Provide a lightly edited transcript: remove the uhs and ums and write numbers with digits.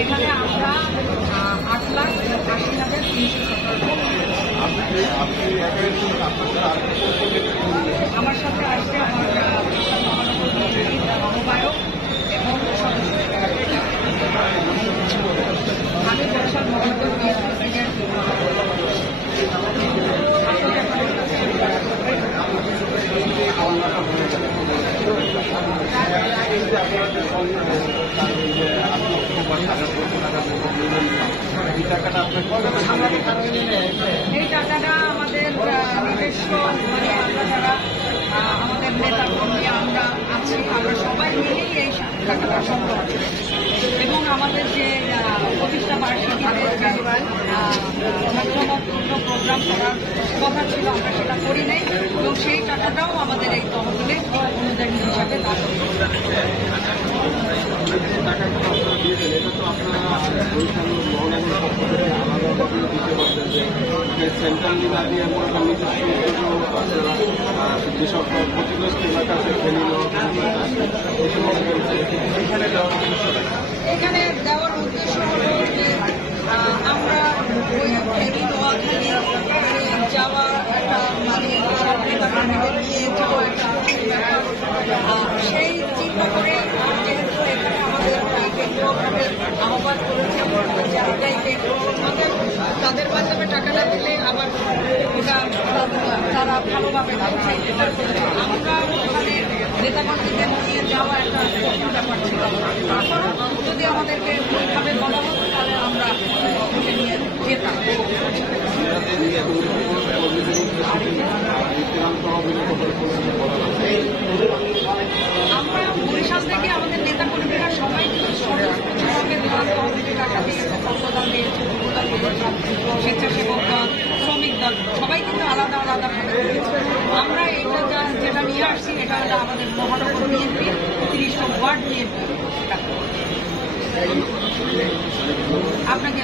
এখানে আমরা 8,80,370 আমার সাথে আসছে আমার আহ্বায়ক এবং সদস্য। আমি বরিশাল মহানগর বিএনপির এই টাকাটা আমাদের নিজস্ব আমরা যারা আমাদের নেতা কর্মী আমরা আছি, আমরা সবাই মিলেই এই টাকাটা সম্ভব এবং আমাদের যে প্রতিষ্ঠা বার্ষিকীতে প্রোগ্রাম করার কথা ছিল আমরা সেটা করি নাই এবং সেই টাকাটাও আমাদের এই তহবিলে অনুদান হিসাবে সেন্ট্রাল যেসব ক্ষতিগ্রস্ত এলাকা এখানে দেওয়ার উদ্দেশ্য হল যে আমরা যাওয়া একটা মানে নিয়ে যাওয়া সেই চিন্তা করে যেহেতু এখানে আমাদের কেন্দ্রভাবে আহ্বান করেছে আমাদের তাদের মাধ্যমে টাকাটা দিলে আবার ওটা তারা ভালোভাবে আমরা ওখানে নেতাকর্মীদের নিয়ে যাওয়া একটা ব্যাপার ছিল। যদি আমাদেরকে ওইভাবে বলা হতো তাহলে আমরা নিয়ে যেতাম। আমরা বরিশাল থেকে আমাদের নেতা কর্মীরা সবাই টাকা দিয়েছে, সম্প্রদান দিয়েছে, স্বেচ্ছাসেবক দল, শ্রমিক দল, সবাই কিন্তু আলাদা আলাদা ভাবে দিয়েছে। আমরা এটা যেটা নিয়ে আসছি এটা হলো আমাদের মহানগর বিএনপির ৩০ ওয়ার্ড বিএনপি। আপনাকে